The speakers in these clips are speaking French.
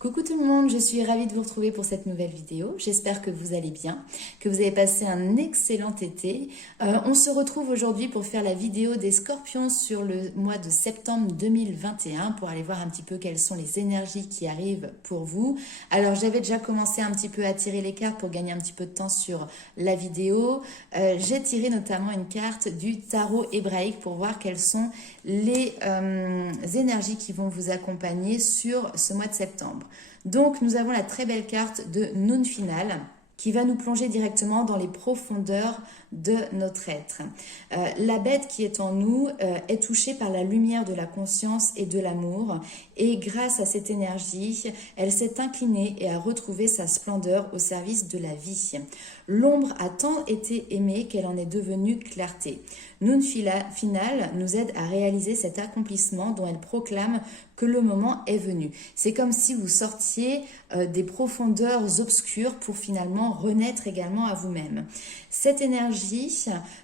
Coucou tout le monde, je suis ravie de vous retrouver pour cette nouvelle vidéo. J'espère que vous allez bien, que vous avez passé un excellent été. On se retrouve aujourd'hui pour faire la vidéo des scorpions sur le mois de septembre 2021 pour aller voir un petit peu quelles sont les énergies qui arrivent pour vous. Alors j'avais déjà commencé un petit peu à tirer les cartes pour gagner un petit peu de temps sur la vidéo. J'ai tiré notamment une carte du tarot hébraïque pour voir quelles sont les énergies qui vont vous accompagner sur ce mois de septembre. Donc nous avons la très belle carte de Noun Final qui va nous plonger directement dans les profondeurs de notre être. La bête qui est en nous est touchée par la lumière de la conscience et de l'amour, et grâce à cette énergie, elle s'est inclinée et a retrouvé sa splendeur au service de la vie. L'ombre a tant été aimée qu'elle en est devenue clarté. Noun Final nous aide à réaliser cet accomplissement dont elle proclame que le moment est venu. C'est comme si vous sortiez des profondeurs obscures pour finalement renaître également à vous-même. Cette énergie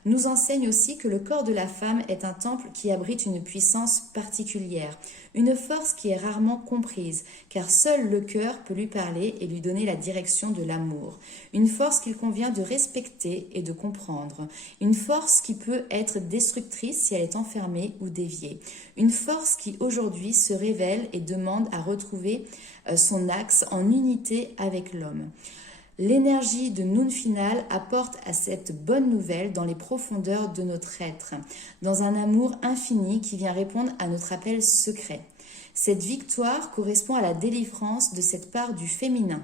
nous enseigne aussi que le corps de la femme est un temple qui abrite une puissance particulière, une force qui est rarement comprise, car seul le cœur peut lui parler et lui donner la direction de l'amour. Une force qu'il convient de respecter et de comprendre. Une force qui peut être destructrice si elle est enfermée ou déviée. Une force qui aujourd'hui se révèle et demande à retrouver son axe en unité avec l'homme. L'énergie de Noun Final apporte à cette bonne nouvelle dans les profondeurs de notre être, dans un amour infini qui vient répondre à notre appel secret. Cette victoire correspond à la délivrance de cette part du féminin.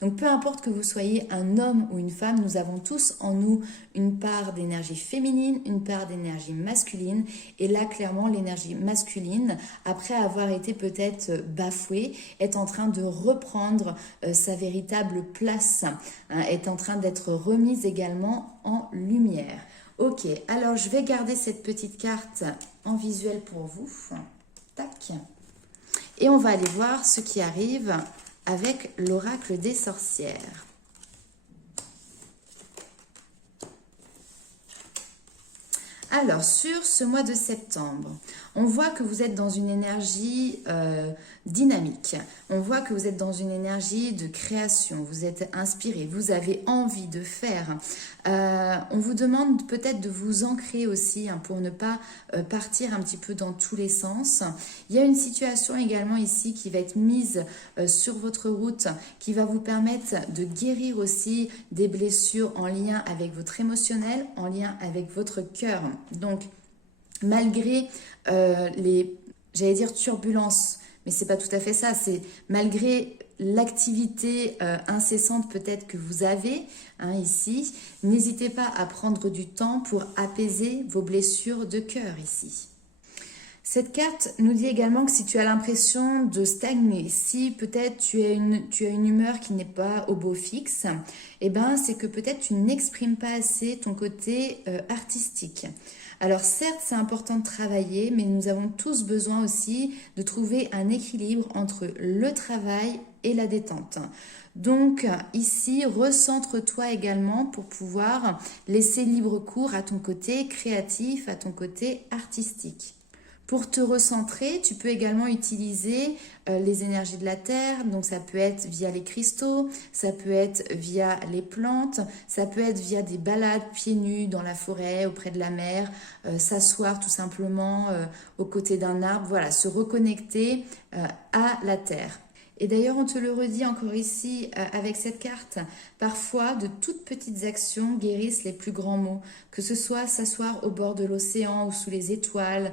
Donc peu importe que vous soyez un homme ou une femme, nous avons tous en nous une part d'énergie féminine, une part d'énergie masculine, et là clairement l'énergie masculine, après avoir été peut-être bafouée, est en train de reprendre sa véritable place, est en train d'être remise également en lumière. Ok, alors je vais garder cette petite carte en visuel pour vous. Tac. Et on va aller voir ce qui arrive avec l'oracle des sorcières. Alors, sur ce mois de septembre, on voit que vous êtes dans une énergie dynamique. On voit que vous êtes dans une énergie de création. Vous êtes inspiré, vous avez envie de faire. On vous demande peut-être de vous ancrer aussi pour ne pas partir un petit peu dans tous les sens. Il y a une situation également ici qui va être mise sur votre route, qui va vous permettre de guérir aussi des blessures en lien avec votre émotionnel, en lien avec votre cœur. Donc, malgré j'allais dire turbulences, mais c'est pas tout à fait ça, c'est malgré l'activité incessante peut-être que vous avez ici, n'hésitez pas à prendre du temps pour apaiser vos blessures de cœur ici. Cette carte nous dit également que si tu as l'impression de stagner, si peut-être tu as une humeur qui n'est pas au beau fixe, eh ben c'est que peut-être tu n'exprimes pas assez ton côté artistique. Alors certes, c'est important de travailler, mais nous avons tous besoin aussi de trouver un équilibre entre le travail et la détente. Donc ici, recentre-toi également pour pouvoir laisser libre cours à ton côté créatif, à ton côté artistique. Pour te recentrer, tu peux également utiliser les énergies de la terre, donc ça peut être via les cristaux, ça peut être via les plantes, ça peut être via des balades pieds nus dans la forêt, auprès de la mer, s'asseoir tout simplement aux côtés d'un arbre, voilà, se reconnecter à la terre. Et d'ailleurs, on te le redit encore ici avec cette carte, parfois de toutes petites actions guérissent les plus grands maux, que ce soit s'asseoir au bord de l'océan ou sous les étoiles,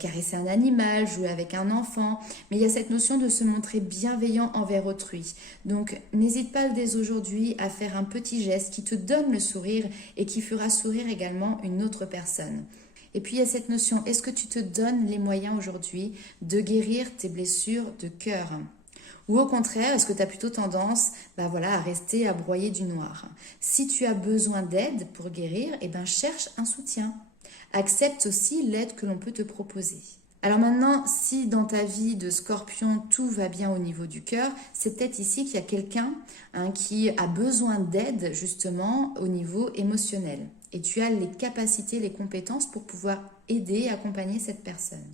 caresser un animal, jouer avec un enfant, mais il y a cette notion de se montrer bienveillant envers autrui. Donc n'hésite pas dès aujourd'hui à faire un petit geste qui te donne le sourire et qui fera sourire également une autre personne. Et puis il y a cette notion, est-ce que tu te donnes les moyens aujourd'hui de guérir tes blessures de cœur ? Ou au contraire, est-ce que tu as plutôt tendance à rester à broyer du noir? Si tu as besoin d'aide pour guérir, cherche un soutien. Accepte aussi l'aide que l'on peut te proposer. Alors maintenant, si dans ta vie de scorpion, tout va bien au niveau du cœur, c'est peut-être ici qu'il y a quelqu'un qui a besoin d'aide justement au niveau émotionnel. Et tu as les capacités, les compétences pour pouvoir aider et accompagner cette personne.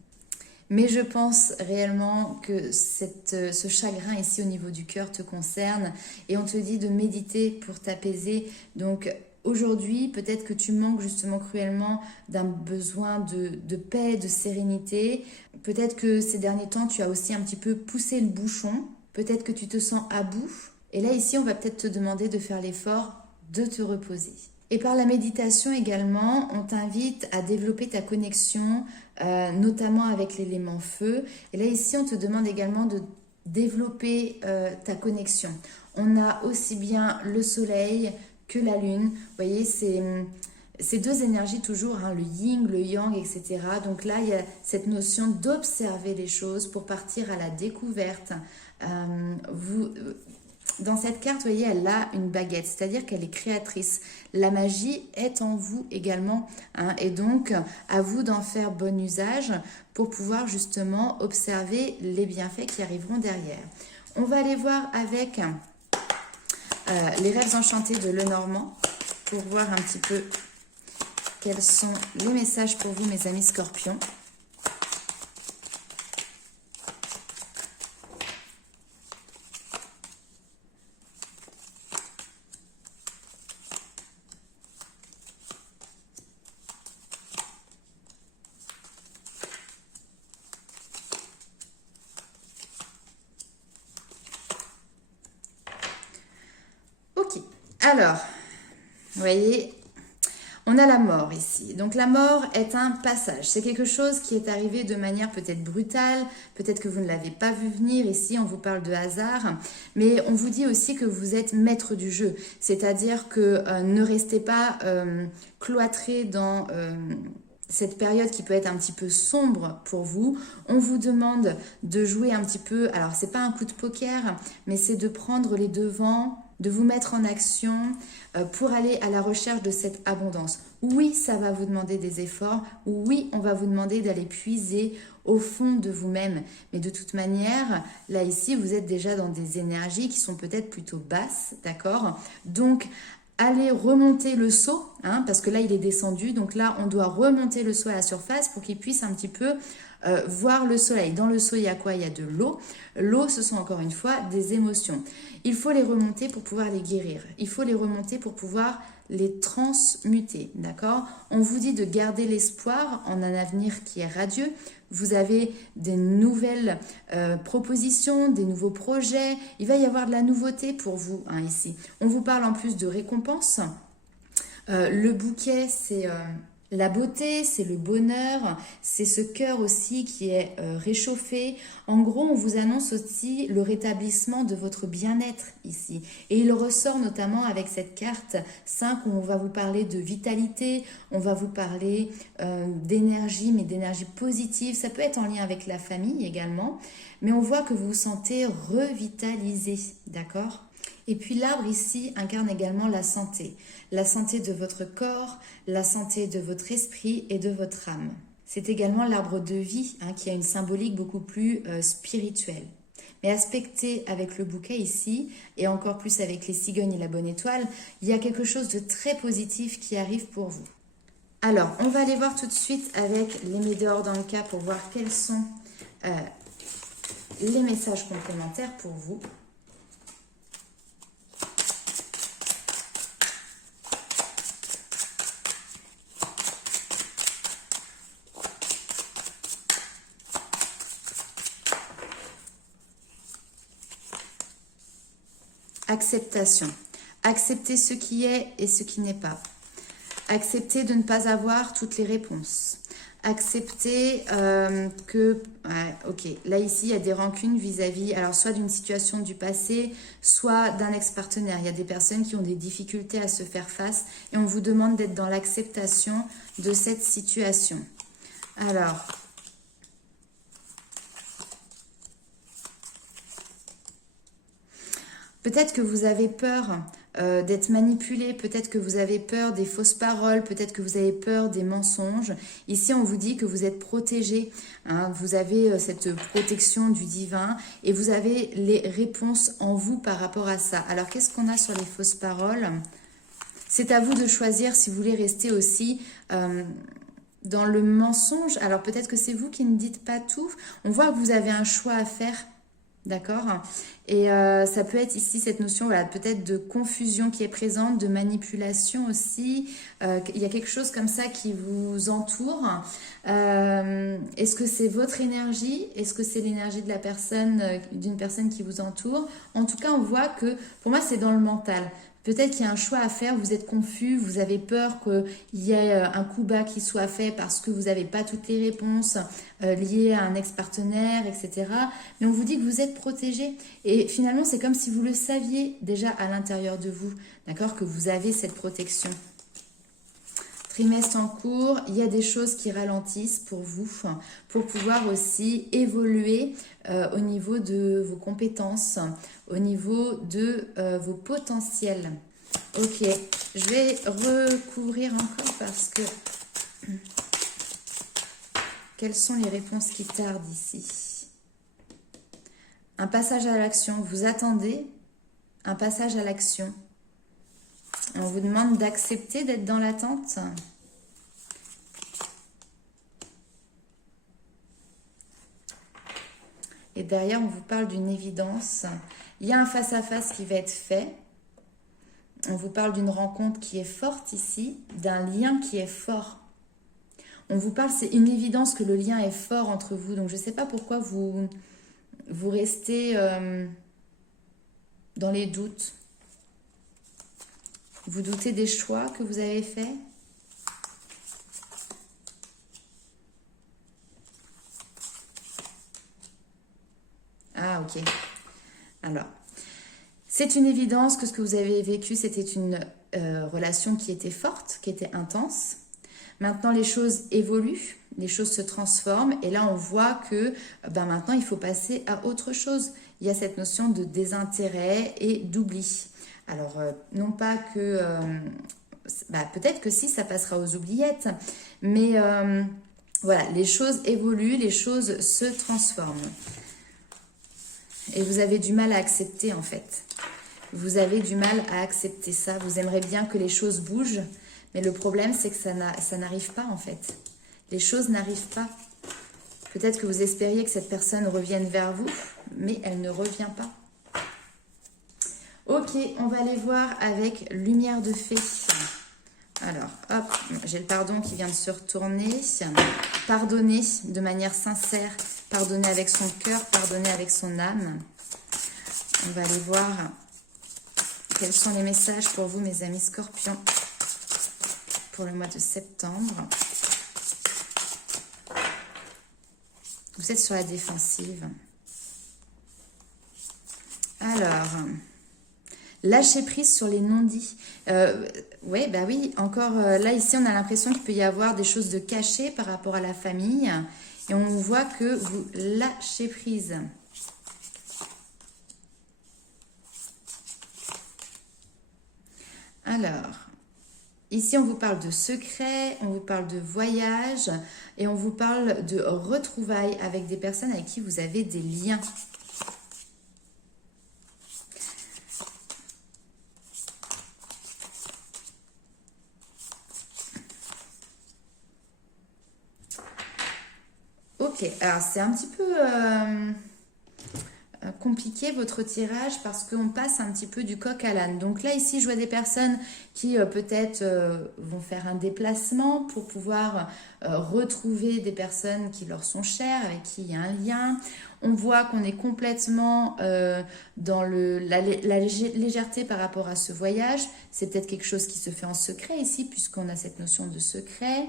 mais je pense réellement que ce chagrin ici au niveau du cœur te concerne et on te dit de méditer pour t'apaiser. Donc aujourd'hui, peut-être que tu manques justement cruellement d'un besoin de paix, de sérénité. Peut-être que ces derniers temps, tu as aussi un petit peu poussé le bouchon. Peut-être que tu te sens à bout. Et là, ici, on va peut-être te demander de faire l'effort de te reposer. Et par la méditation également, on t'invite à développer ta connexion, notamment avec l'élément feu. Et là, ici, on te demande également de développer ta connexion. On a aussi bien le soleil que la lune. Vous voyez, c'est deux énergies toujours, hein, le yin, le yang, etc. Donc là, il y a cette notion d'observer les choses pour partir à la découverte. Dans cette carte, vous voyez, elle a une baguette, c'est-à-dire qu'elle est créatrice. La magie est en vous également, hein, et donc à vous d'en faire bon usage pour pouvoir justement observer les bienfaits qui arriveront derrière. On va aller voir avec les rêves enchantés de Lenormand pour voir un petit peu quels sont les messages pour vous, mes amis scorpions. Alors, vous voyez, on a la mort ici. Donc la mort est un passage. C'est quelque chose qui est arrivé de manière peut-être brutale, peut-être que vous ne l'avez pas vu venir. Ici, on vous parle de hasard, mais on vous dit aussi que vous êtes maître du jeu. C'est-à-dire que ne restez pas cloîtré dans cette période qui peut être un petit peu sombre pour vous. On vous demande de jouer un petit peu, alors c'est pas un coup de poker, mais c'est de prendre les devants, de vous mettre en action pour aller à la recherche de cette abondance. Oui, ça va vous demander des efforts. Oui, on va vous demander d'aller puiser au fond de vous-même. Mais de toute manière, là ici, vous êtes déjà dans des énergies qui sont peut-être plutôt basses, d'accord? Donc, allez remonter le seau, hein, parce que là, il est descendu. Donc là, on doit remonter le seau à la surface pour qu'il puisse un petit peu voir le soleil. Dans le seau, il y a quoi? Il y a de l'eau. L'eau, ce sont encore une fois des émotions. Il faut les remonter pour pouvoir les guérir. Il faut les remonter pour pouvoir les transmuter, d'accord? On vous dit de garder l'espoir en un avenir qui est radieux. Vous avez des nouvelles propositions, des nouveaux projets. Il va y avoir de la nouveauté pour vous, hein, ici. On vous parle en plus de récompenses. Le bouquet, c'est la beauté, c'est le bonheur, c'est ce cœur aussi qui est réchauffé. En gros, on vous annonce aussi le rétablissement de votre bien-être ici. Et il ressort notamment avec cette carte 5 où on va vous parler de vitalité, on va vous parler d'énergie, mais d'énergie positive. Ça peut être en lien avec la famille également. Mais on voit que vous vous sentez revitalisé, d'accord ? Et puis l'arbre ici incarne également la santé de votre corps, la santé de votre esprit et de votre âme. C'est également l'arbre de vie, hein, qui a une symbolique beaucoup plus spirituelle. Mais aspecté avec le bouquet ici, et encore plus avec les cigognes et la bonne étoile, il y a quelque chose de très positif qui arrive pour vous. Alors, on va aller voir tout de suite avec les météores dans le cas pour voir quels sont les messages complémentaires pour vous. Acceptation. Accepter ce qui est et ce qui n'est pas. Accepter de ne pas avoir toutes les réponses. Accepter que... Ouais, ok, là ici, il y a des rancunes vis-à-vis, alors soit d'une situation du passé, soit d'un ex-partenaire. Il y a des personnes qui ont des difficultés à se faire face et on vous demande d'être dans l'acceptation de cette situation. Alors... Peut-être que vous avez peur d'être manipulé, peut-être que vous avez peur des fausses paroles, peut-être que vous avez peur des mensonges. Ici, on vous dit que vous êtes protégé, hein, vous avez cette protection du divin et vous avez les réponses en vous par rapport à ça. Alors, qu'est-ce qu'on a sur les fausses paroles? C'est à vous de choisir si vous voulez rester aussi dans le mensonge, alors peut-être que c'est vous qui ne dites pas tout. On voit que vous avez un choix à faire. D'accord? Et ça peut être ici cette notion, voilà, peut-être de confusion qui est présente, de manipulation aussi. Il y a quelque chose comme ça qui vous entoure. Est-ce que c'est votre énergie? Est-ce que c'est l'énergie de la personne, d'une personne qui vous entoure? En tout cas, on voit que, pour moi, c'est dans le mental. Peut-être qu'il y a un choix à faire, vous êtes confus, vous avez peur qu'il y ait un coup bas qui soit fait parce que vous n'avez pas toutes les réponses liées à un ex-partenaire, etc. Mais on vous dit que vous êtes protégé. Et finalement, c'est comme si vous le saviez déjà à l'intérieur de vous, d'accord, que vous avez cette protection. Trimestre en cours, il y a des choses qui ralentissent pour vous, pour pouvoir aussi évoluer au niveau de vos compétences, au niveau de vos potentiels. Ok, je vais recouvrir encore parce que... Quelles sont les réponses qui tardent ici? Un passage à l'action, vous attendez un passage à l'action. On vous demande d'accepter d'être dans l'attente. Et derrière, on vous parle d'une évidence. Il y a un face-à-face qui va être fait. On vous parle d'une rencontre qui est forte ici, d'un lien qui est fort. On vous parle, c'est une évidence que le lien est fort entre vous. Donc, je ne sais pas pourquoi vous restez dans les doutes. Vous doutez des choix que vous avez faits? Ah, ok. Alors, c'est une évidence que ce que vous avez vécu, c'était une relation qui était forte, qui était intense. Maintenant, les choses évoluent, les choses se transforment. Et là, on voit que maintenant, il faut passer à autre chose. Il y a cette notion de désintérêt et d'oubli. Alors, non pas que... peut-être que si, ça passera aux oubliettes. Mais voilà, les choses évoluent, les choses se transforment. Et vous avez du mal à accepter, en fait. Vous avez du mal à accepter ça. Vous aimeriez bien que les choses bougent. Mais le problème, c'est que ça n'arrive pas, en fait. Les choses n'arrivent pas. Peut-être que vous espériez que cette personne revienne vers vous, mais elle ne revient pas. Ok, on va aller voir avec Lumière de Fée. Alors, hop, j'ai le pardon qui vient de se retourner. Pardonner de manière sincère. Pardonner avec son cœur, pardonner avec son âme. On va aller voir quels sont les messages pour vous, mes amis scorpions, pour le mois de septembre. Vous êtes sur la défensive. Alors, lâcher prise sur les non-dits. Oui, bah oui, encore là, ici, on a l'impression qu'il peut y avoir des choses de cachées par rapport à la famille. Et on voit que vous lâchez prise. Alors, ici, on vous parle de secrets, on vous parle de voyage et on vous parle de retrouvailles avec des personnes avec qui vous avez des liens. Ok, alors c'est un petit peu compliqué votre tirage parce qu'on passe un petit peu du coq à l'âne. Donc là, ici, je vois des personnes qui peut-être vont faire un déplacement pour pouvoir retrouver des personnes qui leur sont chères, avec qui il y a un lien. On voit qu'on est complètement dans la légèreté par rapport à ce voyage. C'est peut-être quelque chose qui se fait en secret ici, puisqu'on a cette notion de secret.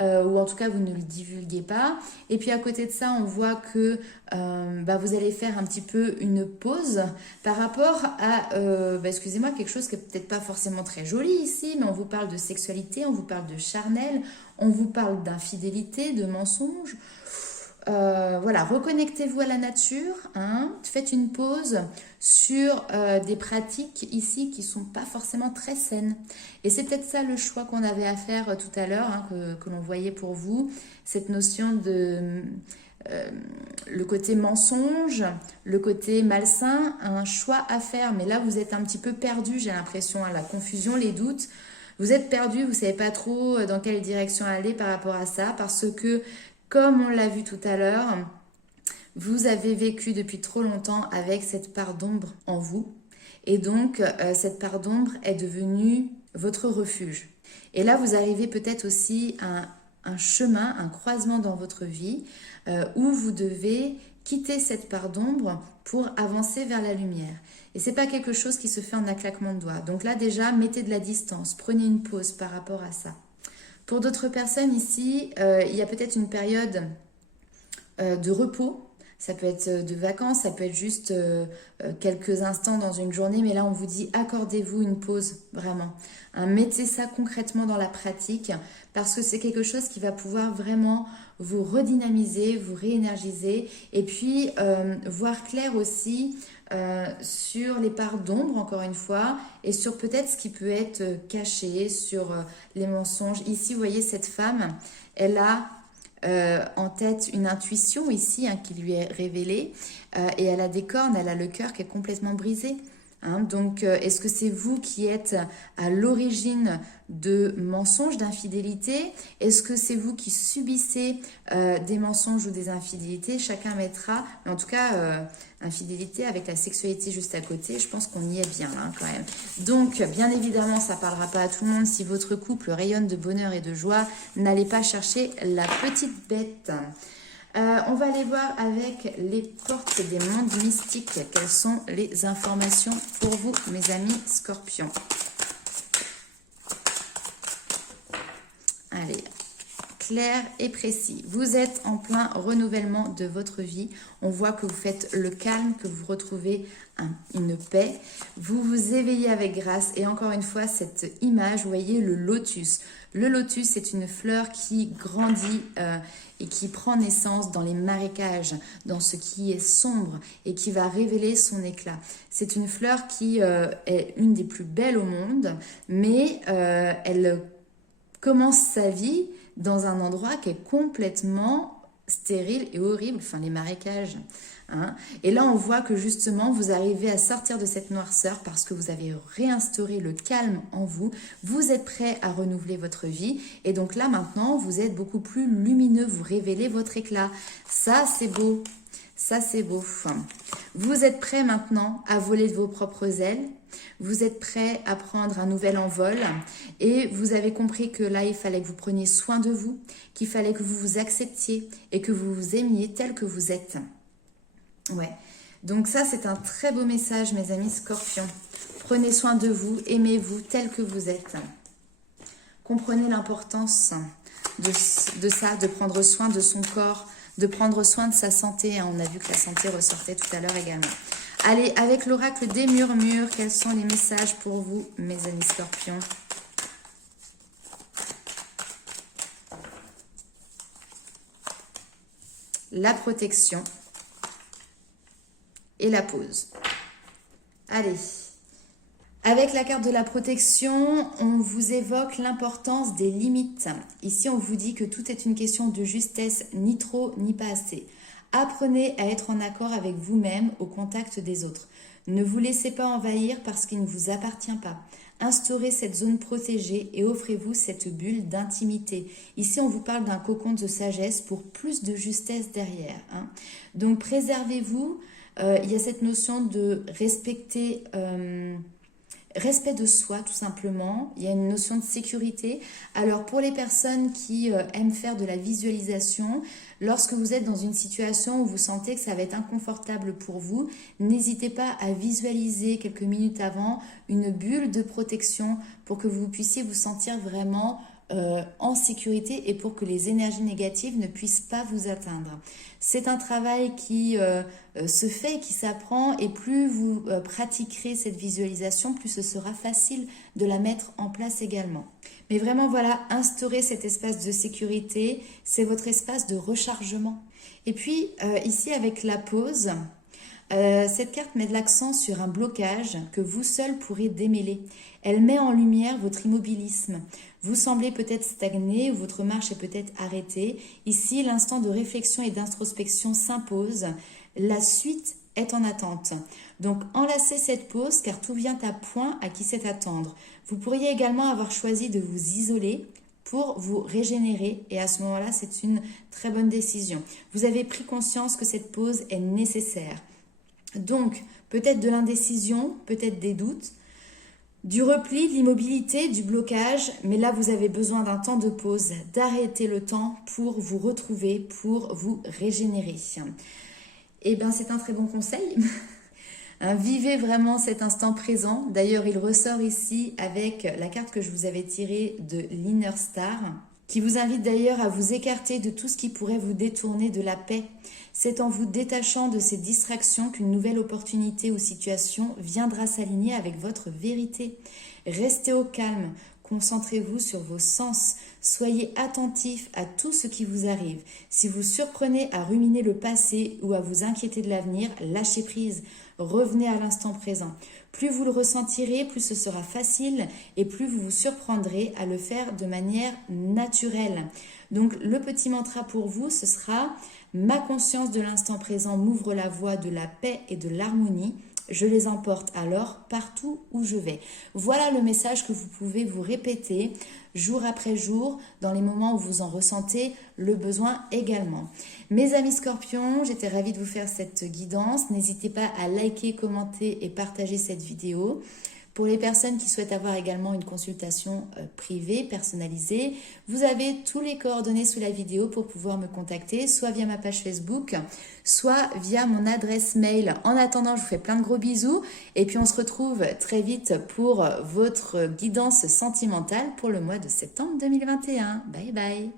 Ou en tout cas, vous ne le divulguez pas. Et puis à côté de ça, on voit que vous allez faire un petit peu une pause par rapport à, excusez-moi, quelque chose qui n'est peut-être pas forcément très joli ici, mais on vous parle de sexualité, on vous parle de charnel, on vous parle d'infidélité, de mensonge. Voilà, reconnectez-vous à la nature, hein, faites une pause sur des pratiques ici qui ne sont pas forcément très saines. Et c'est peut-être ça le choix qu'on avait à faire tout à l'heure, hein, que l'on voyait pour vous, cette notion de le côté mensonge, le côté malsain, un choix à faire. Mais là, vous êtes un petit peu perdu, j'ai l'impression, hein, la confusion, les doutes. Vous êtes perdu, vous ne savez pas trop dans quelle direction aller par rapport à ça, parce que, comme on l'a vu tout à l'heure, vous avez vécu depuis trop longtemps avec cette part d'ombre en vous. Et donc, cette part d'ombre est devenue votre refuge. Et là, vous arrivez peut-être aussi à un chemin, un croisement dans votre vie où vous devez quitter cette part d'ombre pour avancer vers la lumière. Et c'est pas quelque chose qui se fait en un claquement de doigts. Donc là, déjà, mettez de la distance, prenez une pause par rapport à ça. Pour d'autres personnes ici, il y a peut-être une période de repos. Ça peut être de vacances, ça peut être juste quelques instants dans une journée, mais là on vous dit accordez-vous une pause, vraiment. Hein, mettez ça concrètement dans la pratique parce que c'est quelque chose qui va pouvoir vraiment vous redynamiser, vous réénergiser et puis voir clair aussi sur les parts d'ombre, encore une fois, et sur peut-être ce qui peut être caché, sur les mensonges. Ici, vous voyez cette femme, elle a en tête une intuition ici qui lui est révélée et elle a des cornes, elle a le cœur qui est complètement brisé. Hein. Donc, est-ce que c'est vous qui êtes à l'origine de mensonges, d'infidélité? Est-ce que c'est vous qui subissez des mensonges ou des infidélités? Chacun mettra, mais en tout cas, infidélité avec la sexualité juste à côté, je pense qu'on y est bien quand même. Donc, bien évidemment, ça ne parlera pas à tout le monde. Si votre couple rayonne de bonheur et de joie, n'allez pas chercher la petite bête. On va aller voir avec les portes des mondes mystiques. Quelles sont les informations pour vous, mes amis scorpions? Allez, clair et précis. Vous êtes en plein renouvellement de votre vie. On voit que vous faites le calme, que vous retrouvez une paix. Vous vous éveillez avec grâce. Et encore une fois, cette image, vous voyez le lotus. Le lotus, c'est une fleur qui grandit et qui prend naissance dans les marécages, dans ce qui est sombre et qui va révéler son éclat. C'est une fleur qui est une des plus belles au monde, mais elle commence sa vie dans un endroit qui est complètement stérile et horrible, enfin les marécages. Hein. Et là, on voit que justement, vous arrivez à sortir de cette noirceur parce que vous avez réinstauré le calme en vous. Vous êtes prêt à renouveler votre vie. Et donc là, maintenant, vous êtes beaucoup plus lumineux. Vous révélez votre éclat. Ça, c'est beau. Ça, c'est beau. Vous êtes prêt maintenant à voler de vos propres ailes. Vous êtes prêt à prendre un nouvel envol. Et vous avez compris que là, il fallait que vous preniez soin de vous, qu'il fallait que vous vous acceptiez et que vous vous aimiez tel que vous êtes. Ouais, donc ça c'est un très beau message mes amis scorpions. Prenez soin de vous, aimez-vous tel que vous êtes. Comprenez l'importance de ça, de prendre soin de son corps, de prendre soin de sa santé. On a vu que la santé ressortait tout à l'heure également. Allez, avec l'oracle des murmures, quels sont les messages pour vous mes amis scorpions? La protection. Et la pause. Allez, avec la carte de la protection, on vous évoque l'importance des limites. Ici, on vous dit que tout est une question de justesse, ni trop, ni pas assez. Apprenez à être en accord avec vous-même au contact des autres. Ne vous laissez pas envahir parce qu'il ne vous appartient pas. Instaurez cette zone protégée et offrez-vous cette bulle d'intimité. Ici, on vous parle d'un cocon de sagesse pour plus de justesse derrière. Hein. Donc, préservez-vous. Il y a cette notion de respecter, respect de soi tout simplement. Il y a une notion de sécurité. Alors pour les personnes qui aiment faire de la visualisation, lorsque vous êtes dans une situation où vous sentez que ça va être inconfortable pour vous, n'hésitez pas à visualiser quelques minutes avant une bulle de protection pour que vous puissiez vous sentir vraiment en sécurité et pour que les énergies négatives ne puissent pas vous atteindre. C'est un travail qui se fait, qui s'apprend et plus vous pratiquerez cette visualisation, plus ce sera facile de la mettre en place également. Mais vraiment voilà, instaurer cet espace de sécurité, c'est votre espace de rechargement. Et puis ici avec la pause, cette carte met de l'accent sur un blocage que vous seul pourrez démêler. Elle met en lumière votre immobilisme. Vous semblez peut-être stagner ou votre marche est peut-être arrêtée. Ici, l'instant de réflexion et d'introspection s'impose. La suite est en attente. Donc enlacez cette pause car tout vient à point à qui sait attendre. Vous pourriez également avoir choisi de vous isoler pour vous régénérer et à ce moment-là, c'est une très bonne décision. Vous avez pris conscience que cette pause est nécessaire. Donc, peut-être de l'indécision, peut-être des doutes, du repli, de l'immobilité, du blocage, mais là vous avez besoin d'un temps de pause, d'arrêter le temps pour vous retrouver, pour vous régénérer. Eh bien c'est un très bon conseil. Vivez vraiment cet instant présent. D'ailleurs il ressort ici avec la carte que je vous avais tirée de l'Inner Star, qui vous invite d'ailleurs à vous écarter de tout ce qui pourrait vous détourner de la paix. C'est en vous détachant de ces distractions qu'une nouvelle opportunité ou situation viendra s'aligner avec votre vérité. Restez au calme, concentrez-vous sur vos sens, soyez attentif à tout ce qui vous arrive. Si vous surprenez à ruminer le passé ou à vous inquiéter de l'avenir, lâchez prise, revenez à l'instant présent. Plus vous le ressentirez, plus ce sera facile et plus vous vous surprendrez à le faire de manière naturelle. Donc le petit mantra pour vous, ce sera « Ma conscience de l'instant présent m'ouvre la voie de la paix et de l'harmonie. Je les emporte alors partout où je vais. » Voilà le message que vous pouvez vous répéter jour après jour dans les moments où vous en ressentez le besoin également. Mes amis scorpions, j'étais ravie de vous faire cette guidance. N'hésitez pas à liker, commenter et partager cette vidéo. Pour les personnes qui souhaitent avoir également une consultation privée, personnalisée, vous avez tous les coordonnées sous la vidéo pour pouvoir me contacter, soit via ma page Facebook, soit via mon adresse mail. En attendant, je vous fais plein de gros bisous et puis on se retrouve très vite pour votre guidance sentimentale pour le mois de septembre 2021. Bye bye!